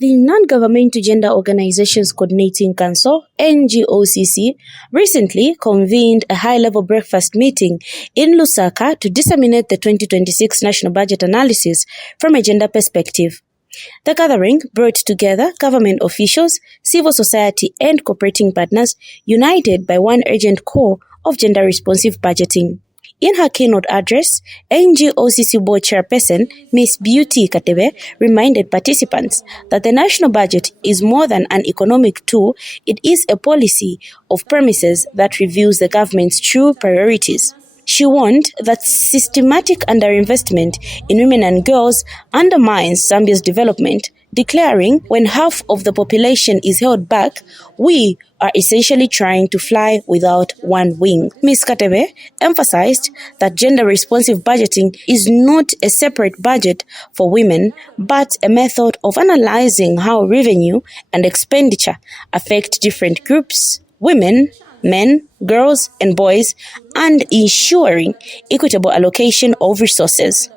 The Non-Governmental Gender Organizations Coordinating Council, NGOCC, recently convened a high-level breakfast meeting in Lusaka to disseminate the 2026 National Budget Analysis from a gender perspective. The gathering brought together government officials, civil society and cooperating partners united by one urgent call of gender-responsive budgeting. In her keynote address, NGOCC Board Chairperson Ms. Beauty Katebe reminded participants that the national budget is more than an economic tool, it is a policy of promises that reveals the government's true priorities. She warned that systematic underinvestment in women and girls undermines Zambia's development, declaring when half of the population is held back, we are essentially trying to fly without one wing. Ms. Katebe emphasized that gender-responsive budgeting is not a separate budget for women, but a method of analyzing how revenue and expenditure affect different groups, women, men, girls, and boys, and ensuring equitable allocation of resources.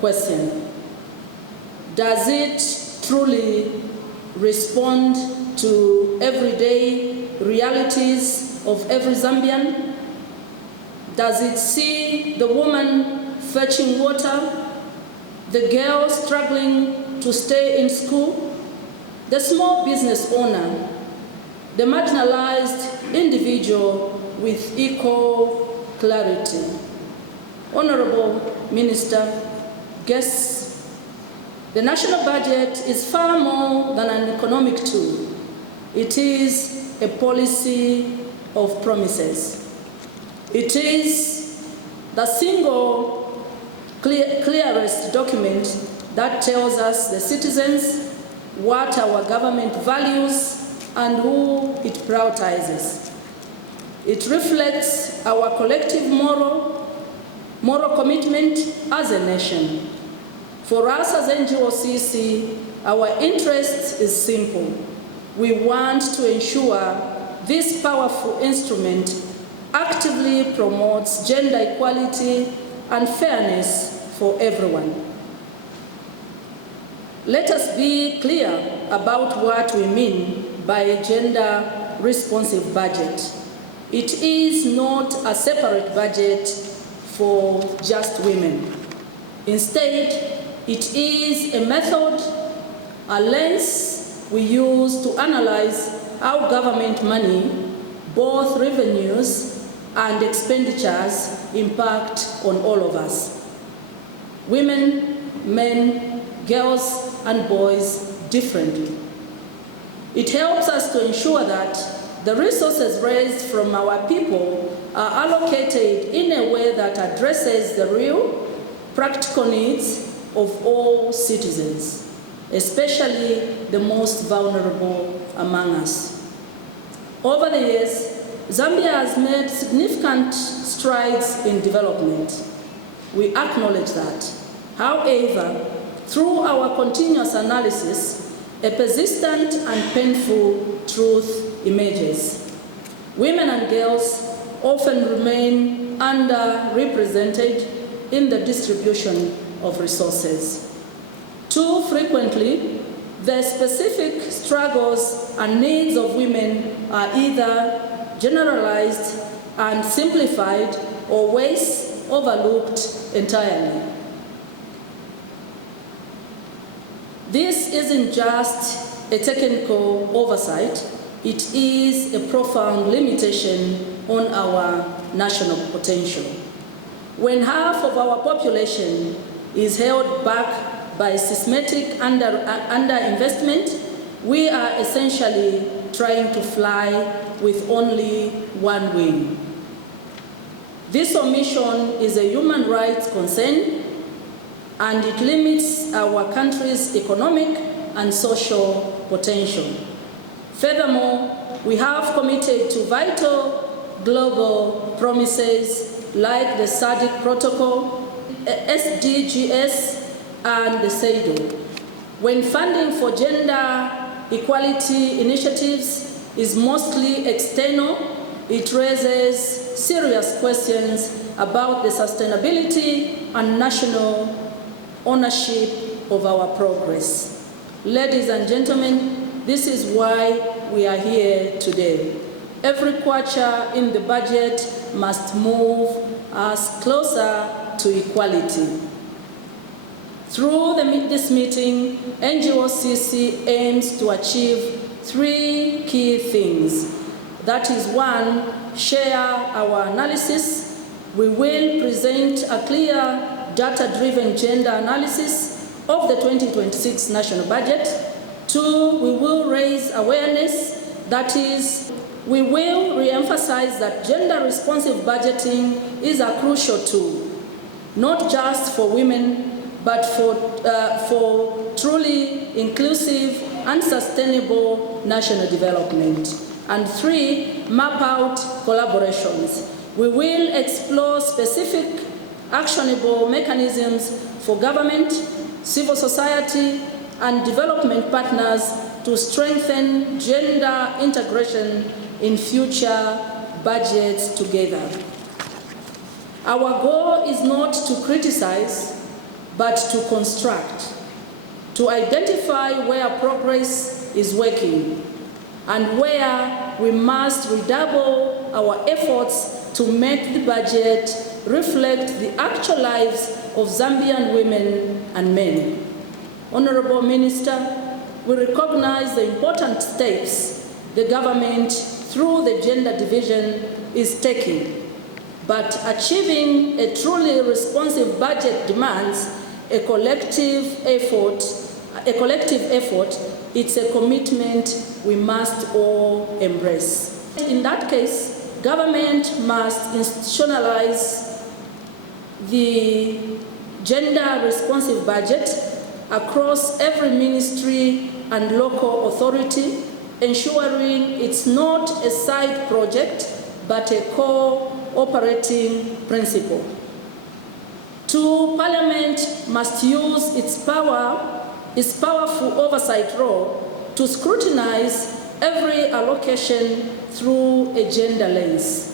Question: does it truly respond to everyday realities of every Zambian? Does it see the woman fetching water, the girl struggling to stay in school, the small business owner, the marginalized individual with equal clarity? Honorable Minister, guests, the national budget is far more than an economic tool. It is a policy of promises. It is the single clearest document that tells us, the citizens, what our government values and who it prioritizes. It reflects our collective moral commitment as a nation. For us as NGOCC, our interest is simple. We want to ensure this powerful instrument actively promotes gender equality and fairness for everyone. Let us be clear about what we mean by a gender-responsive budget. It is not a separate budget for just women. Instead, it is a method, a lens we use to analyze how government money, both revenues and expenditures, impact on all of us. Women, men, girls, and boys differently. It helps us to ensure that the resources raised from our people are allocated in a way that addresses the real, practical needs of all citizens, especially the most vulnerable among us. Over the years, Zambia has made significant strides in development. We acknowledge that. However, through our continuous analysis, a persistent and painful truth emerges. Women and girls often remain underrepresented in the distribution of resources. Too frequently, the specific struggles and needs of women are either generalized and simplified or worse, overlooked entirely. This isn't just a technical oversight, it is a profound limitation on our national potential. When half of our population is held back by systematic underinvestment, we are essentially trying to fly with only one wing. This omission is a human rights concern, and it limits our country's economic and social potential. Furthermore, we have committed to vital global promises like the SADC Protocol, SDGs, and the SEIDO. When funding for gender equality initiatives is mostly external, it raises serious questions about the sustainability and national ownership of our progress. Ladies and gentlemen, this is why we are here today. Every kwacha in the budget must move us closer to equality. Through this meeting, NGOCC aims to achieve 3 key things. That is, 1, share our analysis. We will present a clear, data-driven gender analysis of the 2026 national budget. 2, we will raise awareness. That is, we will re-emphasize that gender-responsive budgeting is a crucial tool, not just for women, but for truly inclusive and sustainable national development. And 3, map out collaborations. We will explore specific actionable mechanisms for government, civil society, and development partners to strengthen gender integration in future budgets together. Our goal is not to criticize, but to construct, to identify where progress is working and where we must redouble our efforts to make the budget reflect the actual lives of Zambian women and men. Honorable Minister, we recognize the important steps the government, through the gender division, is taking. But achieving a truly responsive budget demands a collective effort. It's a commitment we must all embrace. In that case, government must institutionalize the gender-responsive budget across every ministry and local authority, ensuring it's not a side project, but a core operating principle. 2, Parliament must use its powerful oversight role to scrutinize every allocation through a gender lens.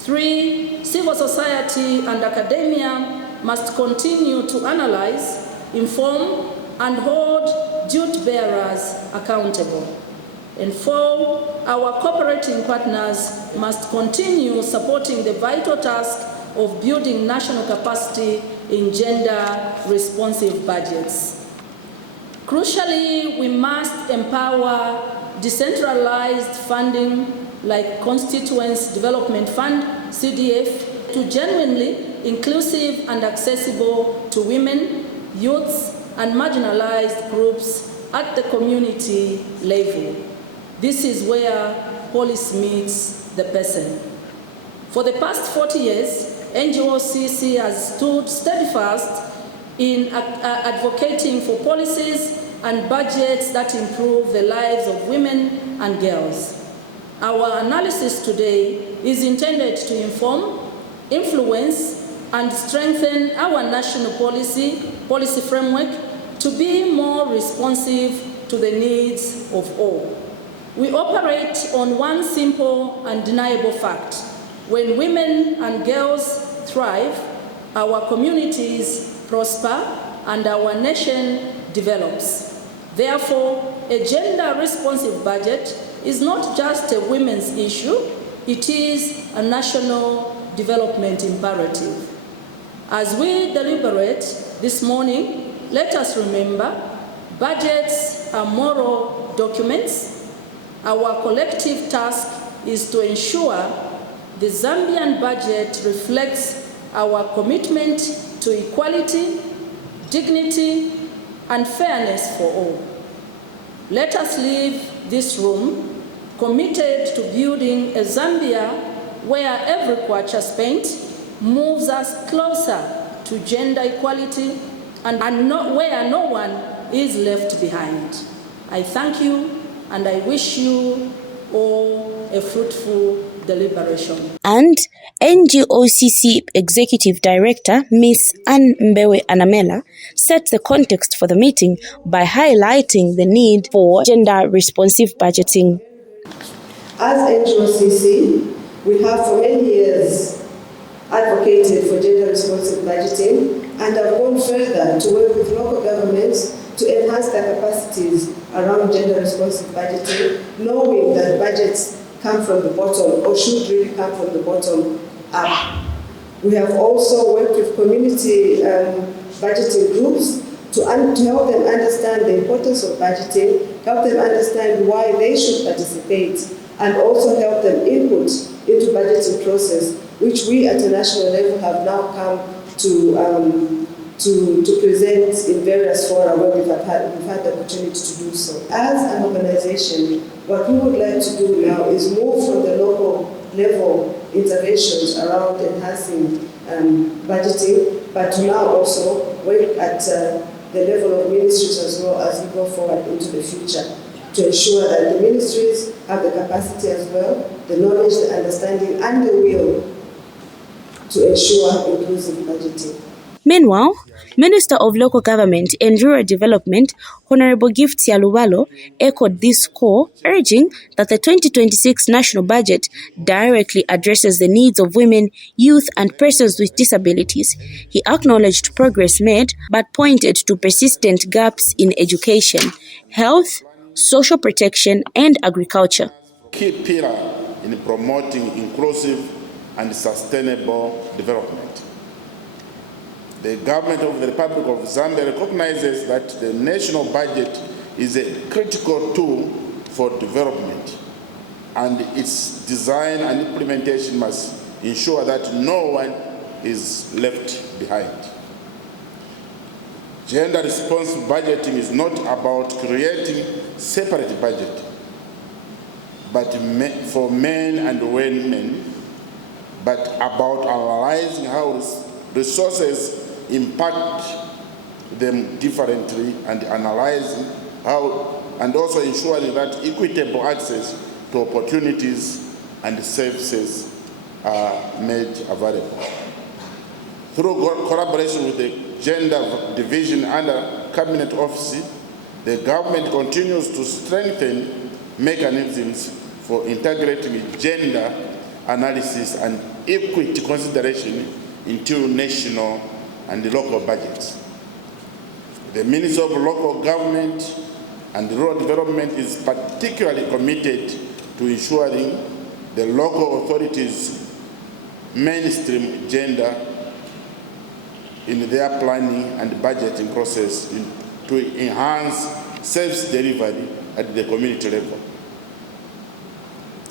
3, civil society and academia must continue to analyze, inform, and hold duty bearers accountable. And 4, our cooperating partners must continue supporting the vital task of building national capacity in gender-responsive budgets. Crucially, we must empower decentralized funding like Constituents Development Fund, CDF, to genuinely inclusive and accessible to women, youths, and marginalized groups at the community level. This is where policy meets the person. For the past 40 years, NGOCC has stood steadfast in advocating for policies and budgets that improve the lives of women and girls. Our analysis today is intended to inform, influence, and strengthen our national policy framework to be more responsive to the needs of all. We operate on one simple and undeniable fact. When women and girls thrive, our communities prosper and our nation develops. Therefore, a gender-responsive budget is not just a women's issue, it is a national development imperative. As we deliberate this morning, let us remember, budgets are moral documents. Our collective task is to ensure the Zambian budget reflects our commitment to equality, dignity, and fairness for all. Let us leave this room committed to building a Zambia where every kwacha spent moves us closer to gender equality and where no one is left behind. I thank you and I wish you all a fruitful deliberation. And NGOCC Executive Director, Ms. Ann Mbewe Anamela, set the context for the meeting by highlighting the need for gender-responsive budgeting. As NGOCC, we have for many years advocated for gender-responsive budgeting and have gone further to work with local governments to enhance their capacities around gender-responsive budgeting, knowing that budgets come from the bottom, or should really come from the bottom up. We have also worked with community budgeting groups to help them understand the importance of budgeting, help them understand why they should participate, and also help them input into budgeting process, which we at a national level have now come to present in various fora where we've had the opportunity to do so. As an organization, what we would like to do now is move from the local level interventions around enhancing budgeting, but to now also work at the level of ministries as well as we go forward into the future to ensure that the ministries have the capacity as well, the knowledge, the understanding, and the will to ensure inclusive budgeting. Meanwhile, Minister of Local Government and Rural Development, Honorable Gift Yalubalo, echoed this call, urging that the 2026 national budget directly addresses the needs of women, youth, and persons with disabilities. He acknowledged progress made, but pointed to persistent gaps in education, health, social protection, and agriculture. Key pillar in promoting inclusive and sustainable development. The government of the Republic of Zambia recognizes that the national budget is a critical tool for development, and its design and implementation must ensure that no one is left behind. Gender-responsive budgeting is not about creating separate budget, but for men and women, but about analyzing how resources impact them differently and analyzing how, and also ensuring that equitable access to opportunities and services are made available. Through collaboration with the Gender Division under Cabinet Office, the government continues to strengthen mechanisms for integrating gender analysis and equity consideration into national and local budgets. The Ministry of Local Government and Rural Development is particularly committed to ensuring the local authorities mainstream gender in their planning and budgeting process to enhance service delivery at the community level.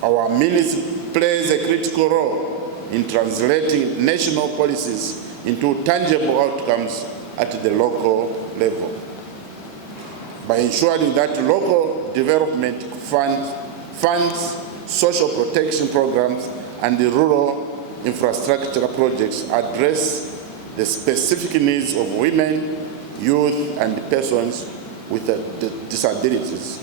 Our ministry plays a critical role in translating national policies into tangible outcomes at the local level by ensuring that local development funds social protection programs and the rural infrastructure projects address the specific needs of women, youth, and persons with disabilities.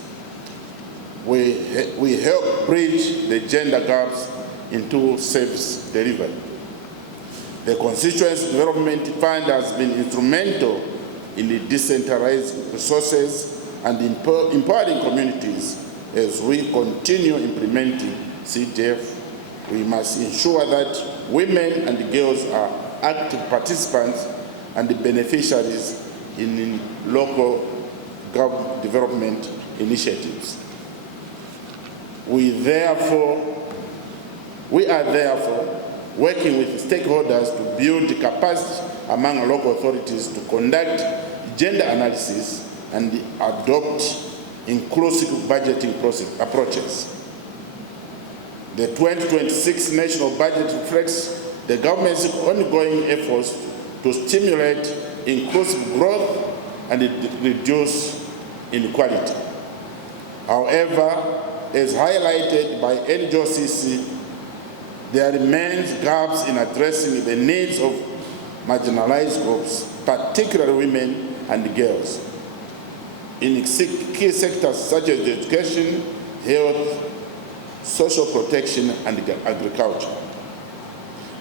We help bridge the gender gaps into service delivery. The Constituency Development Fund has been instrumental in decentralizing resources and empowering communities. As we continue implementing CDF, we must ensure that women and girls are active participants and beneficiaries in local development initiatives. We are therefore working with stakeholders to build capacity among local authorities to conduct gender analysis and adopt inclusive budgeting approaches. The 2026 national budget reflects the government's ongoing efforts to stimulate inclusive growth and reduce inequality. However, as highlighted by NGOCC, there remains gaps in addressing the needs of marginalized groups, particularly women and girls, in key sectors such as education, health, social protection, and agriculture.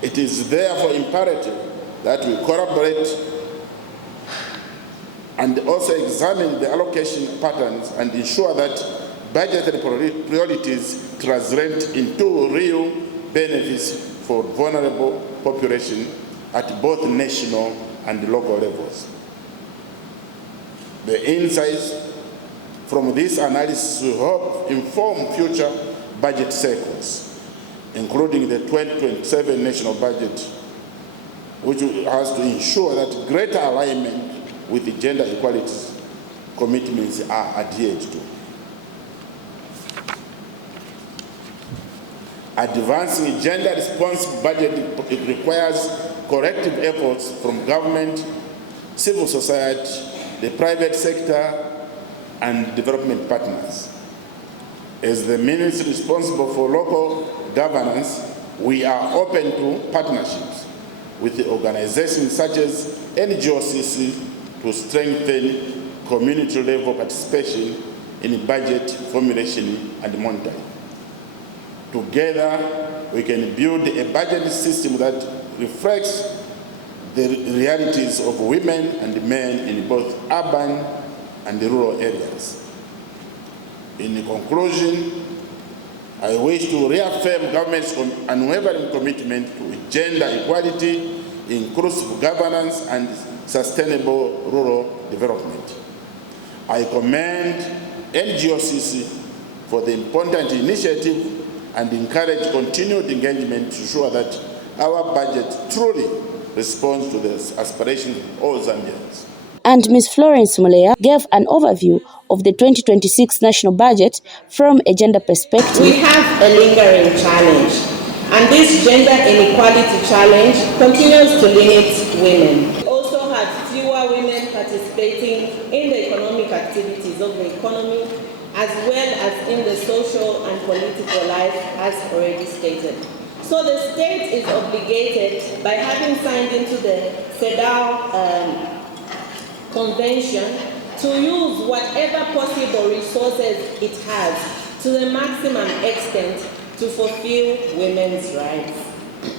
It is therefore imperative that we collaborate and also examine the allocation patterns and ensure that budgetary priorities translate into real benefits for vulnerable population at both national and local levels. The insights from this analysis will help inform future budget cycles, including the 2027 national budget, which has to ensure that greater alignment with the gender equality commitments are adhered to. Advancing gender-responsive budget requires collective efforts from government, civil society, the private sector, and development partners. As the ministry responsible for local governance, we are open to partnerships with the organizations such as NGOCC to strengthen community-level participation in budget formulation and monitoring. Together, we can build a budget system that reflects the realities of women and men in both urban and rural areas. In conclusion, I wish to reaffirm government's unwavering commitment to gender equality, inclusive governance, and sustainable rural development. I commend NGOCC for the important initiative and encourage continued engagement to ensure that our budget truly responds to the aspirations of all Zambians. And Ms. Florence Muleya gave an overview of the 2026 national budget from a gender perspective. We have a lingering challenge, and this gender inequality challenge continues to limit women. We also have fewer women participating in the economic activities of the economy, as well as in the social and political life, as already stated. So the state is obligated, by having signed into the CEDAW Convention, to use whatever possible resources it has to the maximum extent to fulfill women's rights.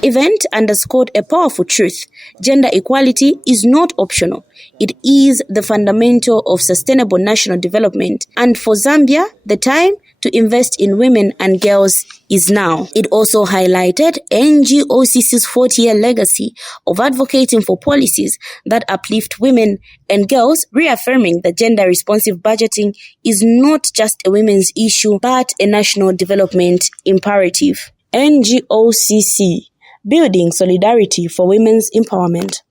Event underscored a powerful truth. Gender equality is not optional. It is the fundamental of sustainable national development. And for Zambia, the time to invest in women and girls is now. It also highlighted NGOCC's 40-year legacy of advocating for policies that uplift women and girls, reaffirming that gender-responsive budgeting is not just a women's issue, but a national development imperative. NGOCC, building solidarity for women's empowerment.